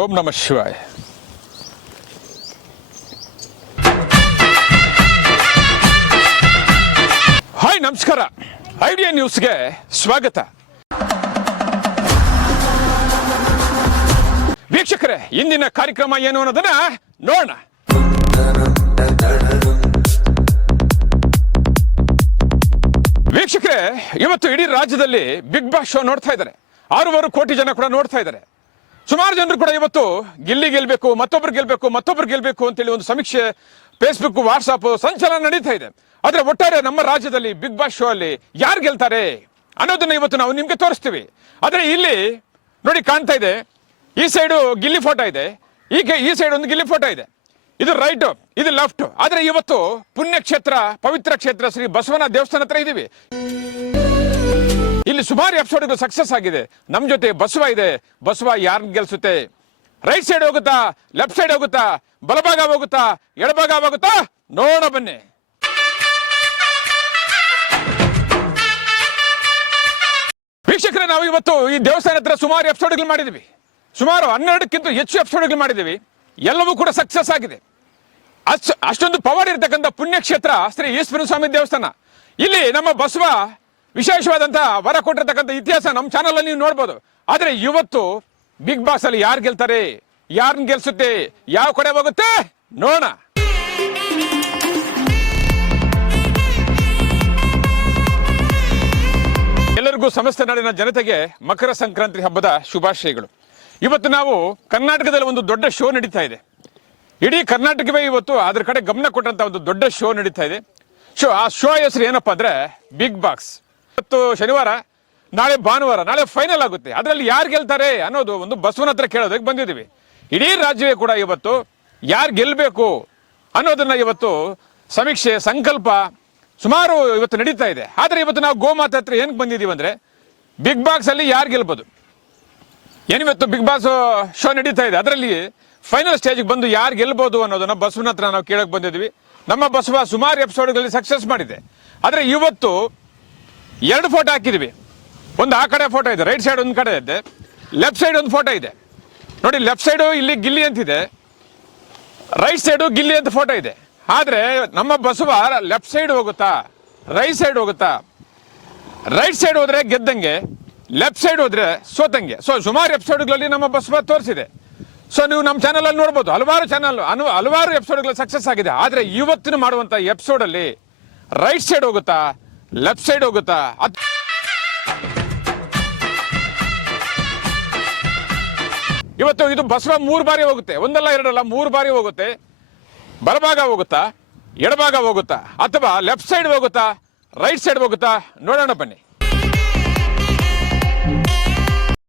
ಓಂ ನಮಃ ಶಿವಾಯ. ಹಾಯ್, ನಮಸ್ಕಾರ. ಐಡಿಯಾ ನ್ಯೂಸ್ಗೆ ಸ್ವಾಗತ. ವೀಕ್ಷಕರೇ, ಇಂದಿನ ಕಾರ್ಯಕ್ರಮ ಏನು ಅನ್ನೋದನ್ನ ನೋಡೋಣ. ವೀಕ್ಷಕರೇ, ಇವತ್ತು ಇಡೀ ರಾಜ್ಯದಲ್ಲಿ ಬಿಗ್ ಬಾಸ್ ಶೋ ನೋಡ್ತಾ ಇದ್ದಾರೆ. 6.5 ಕೋಟಿ ಜನ ಕೂಡ ನೋಡ್ತಾ ಇದ್ದಾರೆ. ಸುಮಾರು ಜನರು ಕೂಡ ಇವತ್ತು ಗಿಲ್ಲಿ ಗೆಲ್ಬೇಕು, ಮತ್ತೊಬ್ರು ಗೆಲ್ಬೇಕು ಅಂತೇಳಿ ಒಂದು ಸಮೀಕ್ಷೆ ಫೇಸ್ಬುಕ್, ವಾಟ್ಸಾಪ್ ಸಂಚಲನ ನಡೀತಾ ಇದೆ. ಆದ್ರೆ ಒಟ್ಟಾರೆ ನಮ್ಮ ರಾಜ್ಯದಲ್ಲಿ ಬಿಗ್ ಬಾಸ್ ಶೋ ಅಲ್ಲಿ ಯಾರು ಗೆಲ್ತಾರೆ ಅನ್ನೋದನ್ನ ಇವತ್ತು ನಾವು ನಿಮ್ಗೆ ತೋರಿಸ್ತೀವಿ. ಆದ್ರೆ ಇಲ್ಲಿ ನೋಡಿ, ಕಾಣ್ತಾ ಇದೆ, ಈ ಸೈಡು ಗಿಲ್ಲಿ ಫೋಟೋ ಇದೆ, ಈ ಸೈಡ್ ಒಂದು ಗಿಲ್ಲಿ ಫೋಟೋ ಇದೆ. ಇದು ರೈಟ್, ಇದು ಲೆಫ್ಟ್. ಆದ್ರೆ ಇವತ್ತು ಪುಣ್ಯಕ್ಷೇತ್ರ, ಪವಿತ್ರ ಕ್ಷೇತ್ರ ಶ್ರೀ ಬಸವನ ದೇವಸ್ಥಾನ ಹತ್ರ ಇದೀವಿ. ಇಲ್ಲಿ ಸುಮಾರು ಎಪಿಸೋಡ್ಗಳು ಸಕ್ಸಸ್ ಆಗಿದೆ. ನಮ್ ಜೊತೆ ಬಸವ ಇದೆ. ಬಸವ ಯಾರನ್ನ ಗೆಲ್ಸುತ್ತೆ? ರೈಟ್ ಸೈಡ್ ಹೋಗುತ್ತಾ, ಲೆಫ್ಟ್ ಸೈಡ್ ಹೋಗುತ್ತಾ, ಬಲಭಾಗ ಹೋಗುತ್ತಾ, ಎಡಭಾಗ ಹೋಗುತ್ತಾ? ನೋಡ ಬನ್ನಿ. ವೀಕ್ಷಕರೇ, ನಾವು ಇವತ್ತು ಈ ದೇವಸ್ಥಾನ ಹತ್ರ ಸುಮಾರು ಎಪಿಸೋಡ್ಗಳು ಮಾಡಿದೀವಿ. ಸುಮಾರು 12ಕ್ಕಿಂತ ಹೆಚ್ಚು ಎಪಿಸೋಡ್ಗಳು ಮಾಡಿದೀವಿ. ಎಲ್ಲವೂ ಕೂಡ ಸಕ್ಸಸ್ ಆಗಿದೆ. ಅಷ್ಟೊಂದು ಪವರ್ ಇರತಕ್ಕಂಥ ಪುಣ್ಯಕ್ಷೇತ್ರ ಶ್ರೀ ಈಶ್ವರ ಸ್ವಾಮಿ ದೇವಸ್ಥಾನ. ಇಲ್ಲಿ ನಮ್ಮ ಬಸವ ವಿಶೇಷವಾದಂತಹ ವರ ಕೊಟ್ಟಿರ್ತಕ್ಕಂಥ ಇತಿಹಾಸ ನಮ್ಮ ಚಾನಲ್ ಅಲ್ಲಿ ನೀವು ನೋಡ್ಬೋದು. ಆದ್ರೆ ಇವತ್ತು ಬಿಗ್ ಬಾಸ್ ಅಲ್ಲಿ ಯಾರು ಗೆಲ್ತಾರೆ, ಯಾರನ್ನ ಗೆಲ್ಸುತ್ತೆ, ಯಾವ ಕಡೆ ಹೋಗುತ್ತೆ ನೋಡೋಣ. ಎಲ್ಲರಿಗೂ ಸಮಸ್ತ ನಾಡಿನ ಜನತೆಗೆ ಮಕರ ಸಂಕ್ರಾಂತಿ ಹಬ್ಬದ ಶುಭಾಶಯಗಳು. ಇವತ್ತು ನಾವು ಕರ್ನಾಟಕದಲ್ಲಿ ಒಂದು ದೊಡ್ಡ ಶೋ ನಡೀತಾ ಇದೆ. ಇಡೀ ಕರ್ನಾಟಕವೇ ಇವತ್ತು ಅದ್ರ ಕಡೆ ಗಮನ ಕೊಟ್ಟಂತ ಒಂದು ದೊಡ್ಡ ಶೋ ನಡೀತಾ ಇದೆ. ಆ ಶೋ ಹೆಸರು ಏನಪ್ಪಾ ಅಂದ್ರೆ ಬಿಗ್ ಬಾಸ್. ಇವತ್ತು ಶನಿವಾರ, ನಾಳೆ ಭಾನುವಾರ, ನಾಳೆ ಫೈನಲ್ ಆಗುತ್ತೆ. ಅದರಲ್ಲಿ ಯಾರು ಗೆಲ್ತಾರೆ ಅನ್ನೋದು ಒಂದು ಬಸವನ ಹತ್ರ ಕೇಳೋದಕ್ಕೆ ಬಂದಿದ್ದೀವಿ. ಇಡೀ ರಾಜ್ಯವೇ ಕೂಡ ಇವತ್ತು ಯಾರು ಗೆಲ್ಲಬೇಕು ಅನ್ನೋದನ್ನ ಇವತ್ತು ಸಮೀಕ್ಷೆ, ಸಂಕಲ್ಪ ಸುಮಾರು ಇವತ್ತು ನಡೀತಾ ಇದೆ. ಆದ್ರೆ ಇವತ್ತು ನಾವು ಗೋಮಾತೆ ಹತ್ರ ಏನಕ್ಕೆ ಬಂದಿದ್ದೀವಿ ಅಂದ್ರೆ, ಬಿಗ್ ಬಾಸ್ ಅಲ್ಲಿ ಯಾರು ಗೆಲ್ಬೋದು, ಏನಿವತ್ತು ಬಿಗ್ ಬಾಸ್ ಶೋ ನಡೀತಾ ಇದೆ, ಅದರಲ್ಲಿ ಫೈನಲ್ ಸ್ಟೇಜ್ಗೆ ಬಂದು ಯಾರು ಗೆಲ್ಬಹುದು ಅನ್ನೋದನ್ನ ಬಸವನ ಹತ್ರ ನಾವು ಕೇಳಕ್ ಬಂದಿದ್ವಿ. ನಮ್ಮ ಬಸವ ಸುಮಾರು ಎಪಿಸೋಡ್ಗಳಲ್ಲಿ ಸಕ್ಸಸ್ ಮಾಡಿದೆ. ಆದ್ರೆ ಇವತ್ತು 2 ಫೋಟೋ ಹಾಕಿದ್ವಿ. ಒಂದು ಆ ಕಡೆ ಫೋಟೋ ಇದೆ, ರೈಟ್ ಸೈಡ್ ಒಂದು ಕಡೆ ಇದೆ, ಲೆಫ್ಟ್ ಸೈಡ್ ಒಂದು ಫೋಟೋ ಇದೆ. ನೋಡಿ, ಲೆಫ್ಟ್ ಸೈಡು ಇಲ್ಲಿ ಗಿಲ್ಲಿ ಅಂತಿದೆ, ರೈಟ್ ಸೈಡು ಗಿಲ್ಲಿ ಅಂತ ಫೋಟೋ ಇದೆ. ಆದ್ರೆ ನಮ್ಮ ಬಸವ ಲೆಫ್ಟ್ ಸೈಡ್ ಹೋಗುತ್ತಾ, ರೈಟ್ ಸೈಡ್ ಹೋಗುತ್ತಾ? ರೈಟ್ ಸೈಡ್ ಹೋದ್ರೆ ಗೆದ್ದಂಗೆ, ಲೆಫ್ಟ್ ಸೈಡ್ ಹೋದ್ರೆ ಸೋತಂಗೆ. ಸುಮಾರು ಎಪಿಸೋಡ್ಗಳಲ್ಲಿ ನಮ್ಮ ಬಸವ ತೋರಿಸಿದೆ. ನೀವು ನಮ್ಮ ಚಾನಲ್ ಅಲ್ಲಿ ನೋಡ್ಬೋದು, ಹಲವಾರು ಎಪಿಸೋಡ್ಗಳು ಸಕ್ಸಸ್ ಆಗಿದೆ. ಆದ್ರೆ ಇವತ್ತಿನ ಮಾಡುವಂತ ಎಪಿಸೋಡ್ ಅಲ್ಲಿ ರೈಟ್ ಸೈಡ್ ಹೋಗುತ್ತಾ, ಲೆಫ್ಟ್ ಸೈಡ್ ಹೋಗುತ್ತಾ? ಇವತ್ತು ಇದು ಬಸವ 3 ಬಾರಿ ಹೋಗುತ್ತೆ, ಒಂದಲ್ಲ ಎರಡಲ್ಲ 3 ಬಾರಿ ಹೋಗುತ್ತೆ. ಬಲಭಾಗ ಹೋಗುತ್ತಾ, ಎಡಭಾಗ ಹೋಗುತ್ತಾ, ಅಥವಾ ಲೆಫ್ಟ್ ಸೈಡ್ ಹೋಗುತ್ತಾ, ರೈಟ್ ಸೈಡ್ ಹೋಗುತ್ತಾ? ನೋಡೋಣ ಬನ್ನಿ.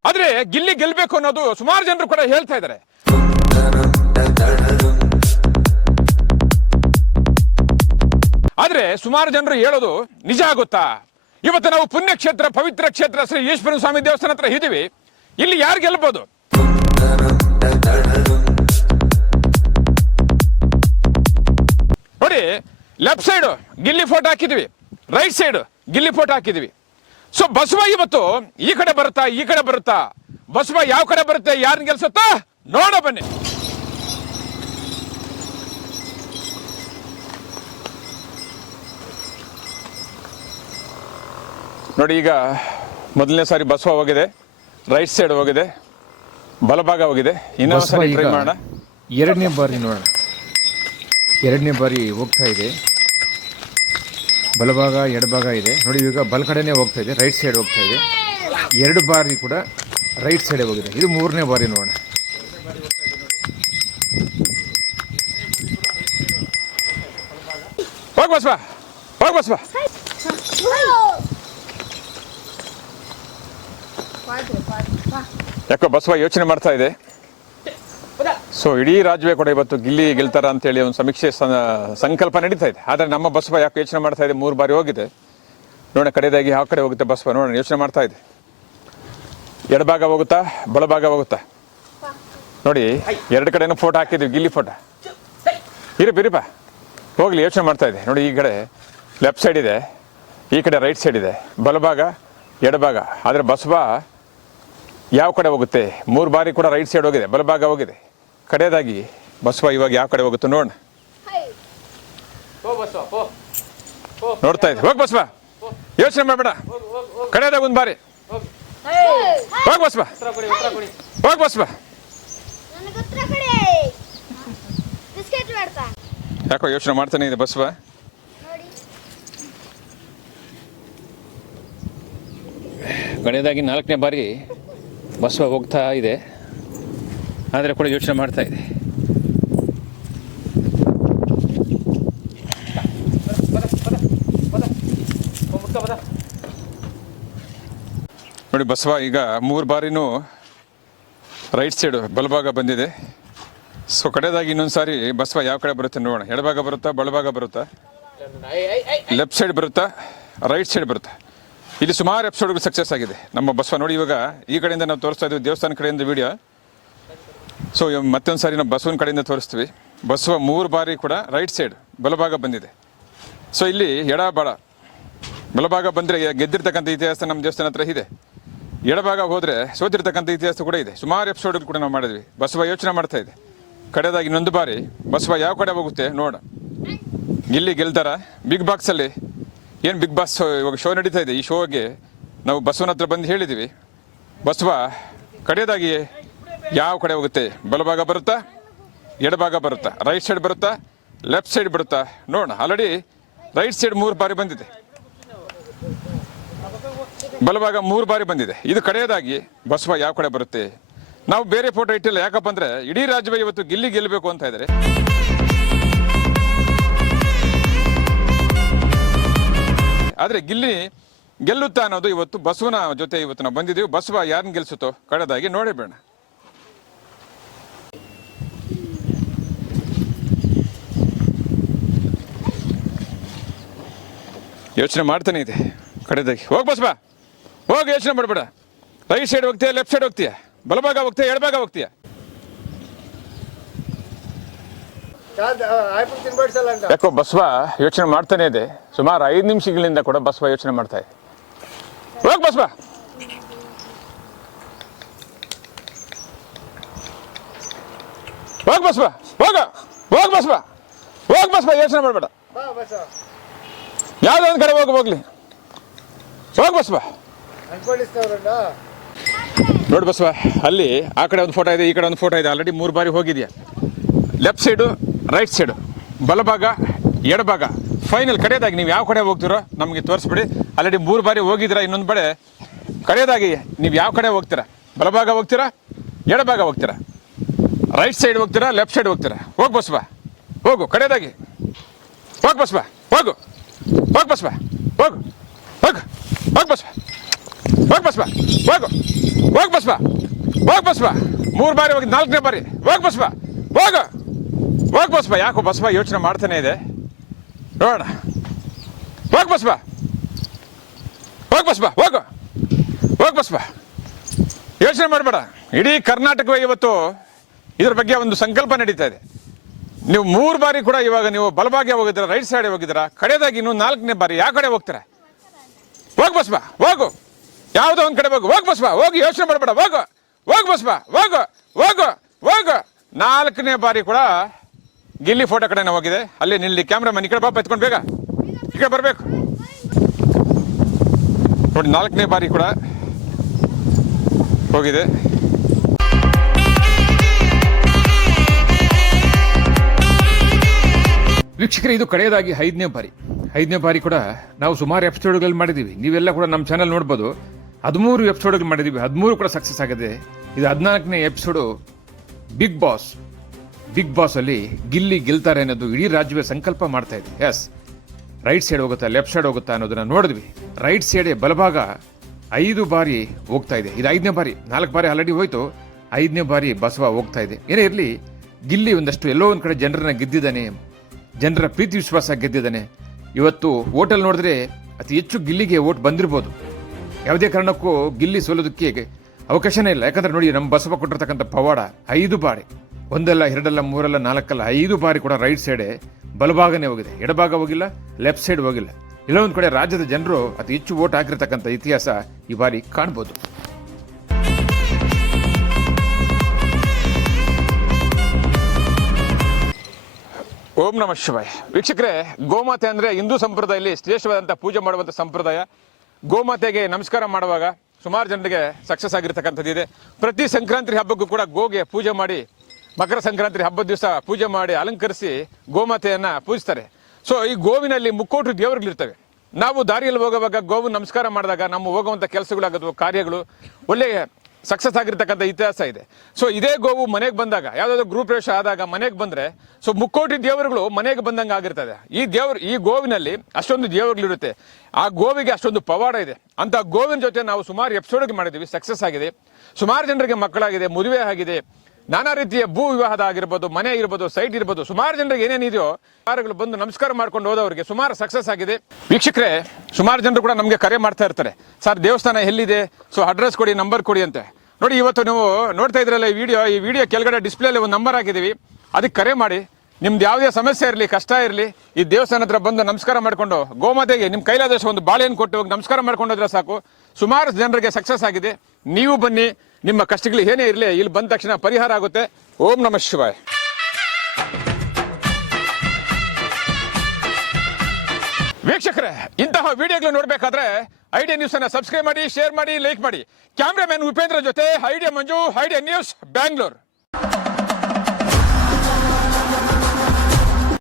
ಆದ್ರೆ ಗಿಲ್ಲಿ ಗೆಲ್ಬೇಕು ಅನ್ನೋದು ಸುಮಾರು ಜನರು ಕೂಡ ಹೇಳ್ತಾ ಇದ್ದಾರೆ. ಆದ್ರೆ ಸುಮಾರು ಜನರು ಹೇಳೋದು ನಿಜ ಆಗುತ್ತಾ? ಇವತ್ತು ನಾವು ಪುಣ್ಯಕ್ಷೇತ್ರ, ಪವಿತ್ರ ಕ್ಷೇತ್ರ ಶ್ರೀ ಈಶ್ವರ ಸ್ವಾಮಿ ದೇವಸ್ಥಾನ ಹತ್ರ ಇದೀವಿ. ಇಲ್ಲಿ ಯಾರು ಗೆಲ್ಬಹುದು? ನೋಡಿ, ಲೆಫ್ಟ್ ಸೈಡ್ ಗಿಲ್ಲಿ ಫೋಟೋ ಹಾಕಿದ್ವಿ, ರೈಟ್ ಸೈಡ್ ಗಿಲ್ಲಿ ಫೋಟೋ ಹಾಕಿದ್ವಿ. ಬಸವ ಇವತ್ತು ಈ ಕಡೆ ಬರುತ್ತಾ? ಬಸವ ಯಾವ ಕಡೆ ಬರುತ್ತೆ, ಯಾರನ್ನ ಗೆಲ್ಸುತ್ತಾ? ನೋಡ ಬನ್ನಿ. ನೋಡಿ, ಈಗ ಮೊದಲನೇ ಸಾರಿ ಬಸವ ಹೋಗಿದೆ, ರೈಟ್ ಸೈಡ್ ಹೋಗಿದೆ, ಬಲಭಾಗ ಹೋಗಿದೆ. ಇನ್ನೊಂದು ಸಾರಿ ಟ್ರೈ ಮಾಡೋಣ. ಎರಡನೇ ಬಾರಿ ನೋಡೋಣ. ಎರಡನೇ ಬಾರಿ ಹೋಗ್ತಾ ಇದೆ, ಬಲಭಾಗ ಎಡಭಾಗ ಇದೆ. ನೋಡಿ, ಈಗ ಬಲ ಕಡೆನೇ ಹೋಗ್ತಾ ಇದೆ, ರೈಟ್ ಸೈಡ್ ಹೋಗ್ತಾ ಇದೆ. 2 ಬಾರಿ ಕೂಡ ರೈಟ್ ಸೈಡ್ ಹೋಗಿದೆ. ಇದು 3ನೇ ಬಾರಿ ನೋಡೋಣ. ಹೋಗ್ ಬಸವ. ಯಾಕೋ ಬಸವ ಯೋಚನೆ ಮಾಡ್ತಾ ಇದೆ. ಇಡೀ ರಾಜ್ಯವೇ ಕೂಡ ಇವತ್ತು ಗಿಲ್ಲಿ ಗೆಲ್ತಾರ ಅಂತೇಳಿ ಒಂದು ಸಮೀಕ್ಷೆ, ಸಂಕಲ್ಪ ನಡೀತಾ ಇದೆ. ಆದ್ರೆ ನಮ್ಮ ಬಸವ ಯಾಕೆ ಯೋಚನೆ ಮಾಡ್ತಾ ಇದೆ? 3 ಬಾರಿ ಹೋಗಿದೆ. ನೋಡೋಣ ಕಡೆದಾಗಿ ಯಾವ ಕಡೆ ಹೋಗುತ್ತೆ ಬಸವ, ನೋಡೋಣ. ಯೋಚನೆ ಮಾಡ್ತಾ ಇದೆ. ಎಡಭಾಗ ಹೋಗುತ್ತಾ, ಬಲಭಾಗ ಹೋಗುತ್ತಾ? ನೋಡಿ, 2 ಕಡೆನೂ ಫೋಟೋ ಹಾಕಿದ್ವಿ, ಗಿಲ್ಲಿ ಫೋಟೋ. ಬಿರಿಪ ಹೋಗ್ಲಿ, ಯೋಚನೆ ಮಾಡ್ತಾ ಇದೆ. ನೋಡಿ, ಈ ಕಡೆ ಲೆಫ್ಟ್ ಸೈಡ್ ಇದೆ, ಈ ಕಡೆ ರೈಟ್ ಸೈಡ್ ಇದೆ, ಬಲಭಾಗ ಎಡಭಾಗ. ಆದ್ರೆ ಬಸವ ಯಾವ ಕಡೆ ಹೋಗುತ್ತೆ? 3 ಬಾರಿ ಕೂಡ ರೈಟ್ ಸೈಡ್ ಹೋಗಿದೆ, ಬಲಭಾಗ ಹೋಗಿದೆ. ಕಡೆಯದಾಗಿ ಬಸವ ಇವಾಗ ಯಾವ ಕಡೆ ಹೋಗುತ್ತೆ ನೋಡೋಣ. ನೋಡ್ತಾ ಇದೆ. ಹೋಗಿ ಬಸವ, ಯೋಚನೆ ಮಾಡಬೇಡ. ಕಡೆಯದಾಗ ಒಂದು ಬಾರಿ ಹೋಗಿ ಬಸವ, ಹೋಗಿ ಬಸವ. ಯಾಕೋ ಯೋಚನೆ ಮಾಡ್ತಾನೆ ಇದೆ ಬಸವ. ಕಡೆಯದಾಗಿ 4ನೇ ಬಾರಿ ಬಸವ ಹೋಗ್ತಾ ಇದೆ, ಆದರೆ ಕೂಡ ಯೋಚನೆ ಮಾಡ್ತಾ ಇದೆ. ನೋಡಿ ಬಸವ ಈಗ 3 ಬಾರಿನೂ ರೈಟ್ ಸೈಡು ಬಲಭಾಗ ಬಂದಿದೆ. ಸೊ ಕಡೆಯದಾಗಿ ಇನ್ನೊಂದು ಸಾರಿ ಬಸವ ಯಾವ ಕಡೆ ಬರುತ್ತೆ ನೋಡೋಣ. ಎಡಭಾಗ ಬರುತ್ತಾ, ಬಲಭಾಗ ಬರುತ್ತಾ, ಲೆಫ್ಟ್ ಸೈಡ್ ಬರುತ್ತಾ, ರೈಟ್ ಸೈಡ್ ಬರುತ್ತಾ? ಇಲ್ಲಿ ಸುಮಾರು ಎಪಿಸೋಡ್ಗಳು ಸಕ್ಸಸ್ ಆಗಿದೆ ನಮ್ಮ ಬಸವ. ನೋಡಿ ಇವಾಗ ಈ ಕಡೆಯಿಂದ ನಾವು ತೋರಿಸ್ತಾ ಇದ್ದೀವಿ, ದೇವಸ್ಥಾನ ಕಡೆಯಿಂದ ವಿಡಿಯೋ. ಸೊ ಮತ್ತೊಂದು ಸಾರಿ ನಾವು ಬಸವನ ಕಡೆಯಿಂದ ತೋರಿಸ್ತೀವಿ. ಬಸವ 3 ಬಾರಿ ಕೂಡ ರೈಟ್ ಸೈಡ್ ಬಲಭಾಗ ಬಂದಿದೆ. ಸೊ ಇಲ್ಲಿ ಎಡ ಬಲ ಬಲಭಾಗ ಬಂದರೆ ಗೆದ್ದಿರ್ತಕ್ಕಂಥ ಇತಿಹಾಸ ನಮ್ಮ ದೇವಸ್ಥಾನ ಹತ್ರ ಇದೆ. ಎಡಭಾಗ ಹೋದರೆ ಸೋತಿರ್ತಕ್ಕಂಥ ಇತಿಹಾಸ ಕೂಡ ಇದೆ. ಸುಮಾರು ಎಪಿಸೋಡ್ಗಳು ಕೂಡ ನಾವು ಮಾಡಿದ್ವಿ. ಬಸವ ಯೋಚನೆ ಮಾಡ್ತಾ ಇದೆ. ಕಡೆಯದಾಗಿ ಇನ್ನೊಂದು ಬಾರಿ ಬಸವ ಯಾವ ಕಡೆ ಹೋಗುತ್ತೆ ನೋಡ. ಗಿಲ್ಲಿ ಗೆಲ್ತಾರ? ಬಿಗ್ ಬಾಕ್ಸಲ್ಲಿ ಏನು ಬಿಗ್ ಬಾಸ್ ಇವಾಗ ಶೋ ನಡೀತಾ ಇದೆ, ಈ ಶೋಗೆ ನಾವು ಬಸವನ ಹತ್ರ ಬಂದು ಹೇಳಿದ್ದೀವಿ. ಬಸವ ಕಡೆಯದಾಗಿ ಯಾವ ಕಡೆ ಹೋಗುತ್ತೆ? ಬಲಭಾಗ ಬರುತ್ತಾ, ಎಡಭಾಗ ಬರುತ್ತಾ, ರೈಟ್ ಸೈಡ್ ಬರುತ್ತಾ, ಲೆಫ್ಟ್ ಸೈಡ್ ಬರುತ್ತಾ ನೋಡೋಣ. ಆಲ್ರೆಡಿ ರೈಟ್ ಸೈಡ್ 3 ಬಾರಿ ಬಂದಿದೆ, ಬಲಭಾಗ 3 ಬಾರಿ ಬಂದಿದೆ. ಇದು ಕಡೆಯದಾಗಿ ಬಸವ ಯಾವ ಕಡೆ ಬರುತ್ತೆ? ನಾವು ಬೇರೆ ಫೋಟೋ ಇಟ್ಟಿಲ್ಲ, ಯಾಕಪ್ಪ ಅಂದರೆ ಇಡೀ ರಾಜ್ಯವೇ ಇವತ್ತು ಗಿಲ್ಲಿ ಗೆಲ್ಲಬೇಕು ಅಂತ ಇದ್ದಾರೆ. ಆದರೆ ಗಿಲ್ಲಿ ಗೆಲ್ಲುತ್ತಾ ಅನ್ನೋದು ಇವತ್ತು ಬಸವನ ಜೊತೆ ಇವತ್ತು ನಾವು ಬಂದಿದ್ದೀವಿ. ಬಸವ ಯಾರನ್ನ ಗೆಲ್ಸುತ್ತೋ ಕಡೆದಾಗಿ ನೋಡಿಬೇಡ. ಯೋಚನೆ ಮಾಡ್ತಾನೆ ಇದೆ. ಕಡೆದಾಗಿ ಹೋಗಿ ಬಸವ, ಹೋಗಿ ಯೋಚನೆ ಮಾಡಬೇಡ. ರೈಟ್ ಸೈಡ್ ಹೋಗ್ತೀಯ, ಲೆಫ್ಟ್ ಸೈಡ್ ಹೋಗ್ತೀಯ, ಬಲಭಾಗ ಹೋಗ್ತೀಯ, ಎಡಭಾಗ ಹೋಗ್ತೀಯ? ಯಾಕೋ ಬಸವ ಯೋಚನೆ ಮಾಡ್ತಾನೆ ಇದೆ. ಸುಮಾರು 5 ನಿಮಿಷಗಳಿಂದ ಕೂಡ ಬಸವ ಯೋಚನೆ ಮಾಡ್ತಾ ಇದೆ. ಹೋಗ್ ಬಸವ, ಹೋಗ್ ಬಸವ, ಹೋಗ, ಹೋಗ್ ಬಸವ, ಹೋಗ್ ಬಸವ, ಯೋಚನೆ ಮಾಡಬೇಡ. ಯಾವ್ದೋ ಒಂದು ಕಡೆ ಹೋಗ್ಲಿ, ಹೋಗ್ ಬಸವ. ನೋಡಿ ಬಸವ, ಅಲ್ಲಿ ಆ ಕಡೆ ಒಂದು ಫೋಟೋ ಇದೆ, ಈ ಕಡೆ ಒಂದು ಫೋಟೋ ಇದೆ. ಆಲ್ರೆಡಿ 3 ಬಾರಿ ಹೋಗಿದೆಯಾ. ಲೆಫ್ಟ್ ಸೈಡು, ರೈಟ್ ಸೈಡು, ಬಲಭಾಗ, ಎಡಭಾಗ, ಫೈನಲ್ ಕಡೆಯದಾಗಿ ನೀವು ಯಾವ ಕಡೆ ಹೋಗ್ತೀರೋ ನಮಗೆ ತೋರಿಸ್ಬಿಡಿ. ಆಲ್ರೆಡಿ 3 ಬಾರಿ ಹೋಗಿದ್ದೀರಾ. ಇನ್ನೊಂದು ಕಡೆ ಕಡೆಯದಾಗಿ ನೀವು ಯಾವ ಕಡೆ ಹೋಗ್ತೀರಾ? ಬಲಭಾಗ ಹೋಗ್ತೀರಾ, ಎಡಭಾಗ ಹೋಗ್ತೀರಾ, ರೈಟ್ ಸೈಡ್ ಹೋಗ್ತೀರಾ, ಲೆಫ್ಟ್ ಸೈಡ್ ಹೋಗ್ತೀರಾ? ಹೋಗಿ ಬಸವ, ಹೋಗು. ಕಡೆಯದಾಗಿ ಹೋಗಿ ಬಸವ, ಹೋಗು, ಹೋಗಿ ಬಸವ, ಹೋಗು, ಹೋಗು, ಹೋಗಿ ಬಸವ, ಹೋಗಿ ಬಸವ, ಹೋಗು, ಹೋಗಿ ಬಸವ, ಹೋಗಿ ಬಸವ. 3 ಬಾರಿ ಹೋಗಿ 4ನೇ ಬಾರಿ ಹೋಗಿ ಬಸವ, ಹೋಗು, ಹೋಗಿ ಬಸವ. ಯಾಕೋ ಬಸವ ಯೋಚನೆ ಮಾಡ್ತಾನೆ ಇದೆ ನೋಡೋಣ. ಹೋಗಿ ಬಸವ, ಹೋಗಿ ಬಸವ, ಹೋಗು, ಹೋಗಿ ಬಸವ. ಯೋಚನೆ ಮಾಡಬೇಡ. ಇಡೀ ಕರ್ನಾಟಕವೇ ಇವತ್ತು ಇದ್ರ ಬಗ್ಗೆ ಒಂದು ಸಂಕಲ್ಪ ನಡೀತಾ ಇದೆ. ನೀವು 3 ಬಾರಿ ಕೂಡ ಇವಾಗ ನೀವು ಬಲಭಾಗ ಹೋಗಿದ್ದೀರಾ, ರೈಟ್ ಸೈಡ್ ಹೋಗಿದ್ದೀರಾ. ಕಡೆಯದಾಗಿ ಇನ್ನು 4ನೇ ಬಾರಿ ಯಾವ ಕಡೆ ಹೋಗ್ತೀರಾ? ಹೋಗಿ ಬಸವ, ಹೋಗು, ಯಾವುದೋ ಒಂದು ಕಡೆ ಹೋಗು. ಹೋಗಿ ಬಸವ, ಹೋಗಿ, ಯೋಚನೆ ಮಾಡಬೇಡ. ಹೋಗು, ಹೋಗಿ ಬಸವ, ಹೋಗು, ಹೋಗು, ಹೋಗು. 4ನೇ ಬಾರಿ ಕೂಡ ಗಿಲ್ಲಿ ಫೋಟೋ ಕಡೆನೇ ಹೋಗಿದೆ. ಅಲ್ಲಿ ನಿಲ್ಲಿ ಕ್ಯಾಮ್ರಾಮನ್, ಈ ಕಡೆ ಬಾಪ ಎತ್ಕೊಂಡು ಬೇಗ, ಈ ಕಡೆ ಬರಬೇಕು ನೋಡಿ. 4ನೇ ಬಾರಿ ಕೂಡ ಹೋಗಿದೆ. ವೀಕ್ಷಕರೇ, ಇದು ಕಡೆಯದಾಗಿ 5ನೇ ಬಾರಿ. 5ನೇ ಬಾರಿ ಕೂಡ ನಾವು ಸುಮಾರು ಎಪಿಸೋಡ್ಗಳು ಮಾಡಿದ್ದೀವಿ. ನೀವೆಲ್ಲ ಕೂಡ ನಮ್ಮ ಚಾನಲ್ ನೋಡ್ಬೋದು. 13 ಎಪಿಸೋಡ್ಗಳು ಮಾಡಿದ್ದೀವಿ. 13 ಕೂಡ ಸಕ್ಸಸ್ ಆಗಿದೆ. ಇದು 14ನೇ episode. Bigg Boss. Bigg Boss ಅಲ್ಲಿ ಗಿಲ್ಲಿ ಗೆಲ್ತಾರೆ ಅನ್ನೋದು ಇಡೀ ರಾಜ್ಯವೇ ಸಂಕಲ್ಪ ಮಾಡ್ತಾ ಇದೆ. ಎಸ್, ರೈಟ್ ಸೈಡ್ ಹೋಗುತ್ತಾ, ಲೆಫ್ಟ್ ಸೈಡ್ ಹೋಗುತ್ತಾ ಅನ್ನೋದನ್ನ ನೋಡಿದ್ವಿ. ರೈಟ್ ಸೈಡ್ ಬಲಭಾಗ 5 ಬಾರಿ ಹೋಗ್ತಾ ಇದೆ. ಇದು 5ನೇ ಬಾರಿ. 4 ಬಾರಿ ಆಲ್ರೆಡಿ ಹೋಯ್ತು. 5ನೇ ಬಾರಿ ಬಸವ ಹೋಗ್ತಾ ಇದೆ. ಏನೇ ಇರಲಿ, ಗಿಲ್ಲಿ ಒಂದಷ್ಟು ಎಲ್ಲೋ ಒಂದು ಕಡೆ ಜನರನ್ನ ಗೆದ್ದಿದ್ದಾನೆ, ಜನರ ಪ್ರೀತಿ ವಿಶ್ವಾಸ ಗೆದ್ದಿದ್ದಾನೆ. ಇವತ್ತು ಓಟಲ್ಲಿ ನೋಡಿದ್ರೆ ಅತಿ ಹೆಚ್ಚು ಗಿಲ್ಲಿಗೆ ಓಟ್ ಬಂದಿರ್ಬೋದು. ಯಾವುದೇ ಕಾರಣಕ್ಕೂ ಗಿಲ್ಲಿ ಸೋಲೋದಕ್ಕೆ ಅವಕಾಶನೇ ಇಲ್ಲ. ಯಾಕಂದ್ರೆ ನೋಡಿ, ನಮ್ಮ ಬಸವ ಕೊಟ್ಟಿರ್ತಕ್ಕಂಥ ಪವಾಡ 5 ಬಾರಿ, 1 ಅಲ್ಲ 2 ಅಲ್ಲ 3 ಅಲ್ಲ 4 ಅಲ್ಲ 5 ಬಾರಿ ಕೂಡ ರೈಟ್ ಸೈಡೆ ಬಲಭಾಗನೇ ಹೋಗಿದೆ, ಎಡಭಾಗ ಹೋಗಿಲ್ಲ, ಲೆಫ್ಟ್ ಸೈಡ್ ಹೋಗಿಲ್ಲ. ಎಲ್ಲೋ ಒಂದು ಕಡೆ ರಾಜ್ಯದ ಜನರು ಅತಿ ಹೆಚ್ಚು ಓಟ್ ಹಾಕಿರ್ತಕ್ಕಂಥ ಇತಿಹಾಸ ಈ ಬಾರಿ ಕಾಣ್ಬೋದು. ಓಂ ನಮಃ ಶಿವಾಯ. ವೀಕ್ಷಕರೇ, ಗೋಮಾತೆ ಅಂದರೆ ಹಿಂದೂ ಸಂಪ್ರದಾಯದಲ್ಲಿ ಶ್ರೇಷ್ಠವಾದಂಥ ಪೂಜೆ ಮಾಡುವಂಥ ಸಂಪ್ರದಾಯ. ಗೋಮಾತೆಗೆ ನಮಸ್ಕಾರ ಮಾಡುವಾಗ ಸುಮಾರು ಜನರಿಗೆ ಸಕ್ಸಸ್ ಆಗಿರ್ತಕ್ಕಂಥದ್ದು ಇದೆ. ಪ್ರತಿ ಸಂಕ್ರಾಂತಿ ಹಬ್ಬಕ್ಕೂ ಕೂಡ ಗೋಗೆ ಪೂಜೆ ಮಾಡಿ, ಮಕರ ಸಂಕ್ರಾಂತಿ ಹಬ್ಬದ ದಿವಸ ಪೂಜೆ ಮಾಡಿ ಅಲಂಕರಿಸಿ ಗೋಮಾತೆಯನ್ನು ಪೂಜಿಸ್ತಾರೆ. ಸೊ ಈ ಗೋವಿನಲ್ಲಿ ಮುಕ್ಕೋಟಿ ದೇವರುಗಳಿರ್ತವೆ. ನಾವು ದಾರಿಯಲ್ಲಿ ಹೋಗುವಾಗ ಗೋವು ನಮಸ್ಕಾರ ಮಾಡಿದಾಗ ನಮ್ಮ ಹೋಗುವಂಥ ಕೆಲಸಗಳಾಗೋದು, ಕಾರ್ಯಗಳು ಒಳ್ಳೆಯ ಸಕ್ಸಸ್ ಆಗಿರ್ತಕ್ಕಂಥ ಇತಿಹಾಸ ಇದೆ. ಸೊ ಇದೇ ಗೋವು ಮನೆಗೆ ಬಂದಾಗ, ಯಾವುದಾದ್ರು ಗೃಹ ಪ್ರವೇಶ ಆದಾಗ ಮನೆಗೆ ಬಂದರೆ, ಸೊ ಮುಕ್ಕೋಟಿ ದೇವರುಗಳು ಮನೆಗೆ ಬಂದಂಗೆ ಆಗಿರ್ತದೆ. ಈ ಗೋವಿನಲ್ಲಿ ಅಷ್ಟೊಂದು ದೇವರುಗಳಿರುತ್ತೆ. ಆ ಗೋವಿಗೆ ಅಷ್ಟೊಂದು ಪವಾಡ ಇದೆ. ಅಂತ ಗೋವಿನ ಜೊತೆ ನಾವು ಸುಮಾರು ಎಪಿಸೋಡ್ಗೆ ಮಾಡಿದ್ದೀವಿ, ಸಕ್ಸಸ್ ಆಗಿದೆ. ಸುಮಾರು ಜನರಿಗೆ ಮಕ್ಕಳಾಗಿದೆ, ಮದುವೆ ಆಗಿದೆ, ನಾನಾ ರೀತಿಯ ಭೂ ವಿವಾಹದ ಆಗಿರ್ಬೋದು, ಮನೆ ಇರ್ಬೋದು, ಸೈಟ್ ಇರ್ಬೋದು, ಸುಮಾರು ಜನರಿಗೆ ಏನೇನಿದೆಯೋ ಕಾರ್ಯಗಳು ಬಂದು ನಮಸ್ಕಾರ ಮಾಡ್ಕೊಂಡು ಹೋದವರಿಗೆ ಸುಮಾರು ಸಕ್ಸಸ್ ಆಗಿದೆ. ವೀಕ್ಷಕರೇ, ಸುಮಾರು ಜನರು ಕೂಡ ನಮಗೆ ಕರೆ ಮಾಡ್ತಾ ಇರ್ತಾರೆ, ಸರ್ ದೇವಸ್ಥಾನ ಎಲ್ಲಿದೆ, ಸೊ ಅಡ್ರೆಸ್ ಕೊಡಿ, ನಂಬರ್ ಕೊಡಿ ಅಂತ. ನೋಡಿ, ಇವತ್ತು ನೀವು ನೋಡ್ತಾ ಇದ್ರಲ್ಲ ಈ ವಿಡಿಯೋ ಕೆಳಗಡೆ ಡಿಸ್ಪ್ಲೇಲಿ ಒಂದು ನಂಬರ್ ಹಾಕಿದ್ದೀವಿ. ಅದಕ್ಕೆ ಕರೆ ಮಾಡಿ, ನಿಮ್ದು ಯಾವುದೇ ಸಮಸ್ಯೆ ಇರಲಿ, ಕಷ್ಟ ಇರಲಿ, ಈ ದೇವಸ್ಥಾನ ಹತ್ರ ಬಂದು ನಮಸ್ಕಾರ ಮಾಡಿಕೊಂಡು ಗೋಮಾತೆಗೆ ನಿಮ್ಮ ಕೈಲಾದಷ್ಟು ಒಂದು ಬಾಳೆಯನ್ನು ಕೊಟ್ಟು ಹೋಗಿ ನಮಸ್ಕಾರ ಮಾಡ್ಕೊಂಡು ಹೋದ್ರೆ ಸಾಕು. ಸುಮಾರು ಜನರಿಗೆ ಸಕ್ಸಸ್ ಆಗಿದೆ. ನೀವು ಬನ್ನಿ, ನಿಮ್ಮ ಕಷ್ಟಗಳು ಏನೇ ಇರಲಿ, ಇಲ್ಲಿ ಬಂದ ತಕ್ಷಣ ಪರಿಹಾರ ಆಗುತ್ತೆ. ಓಂ ನಮಃ ಶಿವಾಯ. ವೀಕ್ಷಕರೇ, ಇಂತಹ ವಿಡಿಯೋಗಳು ನೋಡಬೇಕಾದ್ರೆ ಐಡಿಯಾ ನ್ಯೂಸ್ ಅನ್ನ ಸಬ್ಸ್ಕ್ರೈಬ್ ಮಾಡಿ, ಶೇರ್ ಮಾಡಿ, ಲೈಕ್ ಮಾಡಿ. ಕ್ಯಾಮ್ರಾಮನ್ ಉಪೇಂದ್ರ ಜೊತೆ ಐಡಿಯಾ ಮಂಜು, ಐಡಿಯಾ ನ್ಯೂಸ್, ಬ್ಯಾಂಗ್ಳೂರ್.